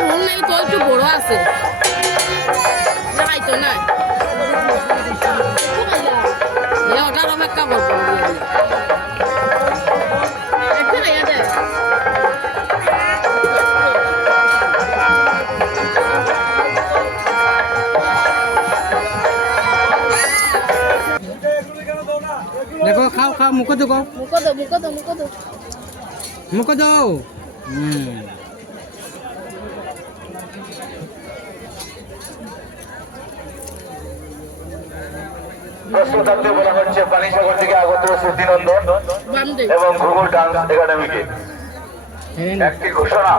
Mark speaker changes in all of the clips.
Speaker 1: Rule নেই তো একটু বড় আছে? খাইতো না। এ ওটার রেখে দে
Speaker 2: দেখো খাও খাও মুখ দাও
Speaker 1: মুখো দো মুখো দো মুখো দো
Speaker 2: মুখ দাও। হুম।
Speaker 3: প্রশ্নোত্তর বলা হচ্ছে পানিসাগর থেকে আগত শ্রুতিনন্দন এবং ঘুঘুর ডান্স একাডেমিকে। একটি ঘোষণা।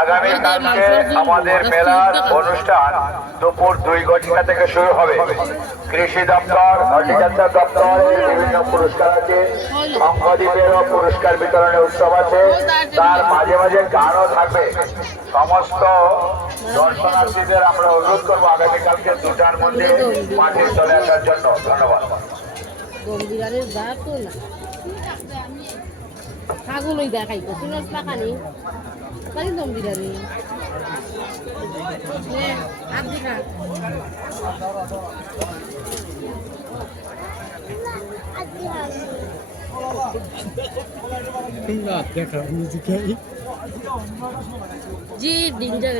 Speaker 3: আগামী কালকে আমাদের মেলার অনুষ্ঠান দুপুর দুই ঘটিকা থেকে শুরু হবে। কৃষি দপ্তর, হর্টিকালচার দপ্তর, বিভিন্ন পুরস্কার আছে অঙ্গদ্বীপেরও পুরস্কার বিতরণের উৎসব আছে। তার মাঝে মাঝে গানও থাকবে। সমস্ত দর্শনার্থীদের আমরা অনুরোধ করব আগামীকালকে দুটার মধ্যে মাঠে চলে আসার জন্য। ধন্যবাদ।
Speaker 1: গম্ভীরের যা তো না ছাগলই দেখাইতো শুনস পাকানি পারি আপনি খা
Speaker 2: দেখা
Speaker 1: জি ডিঞ্জার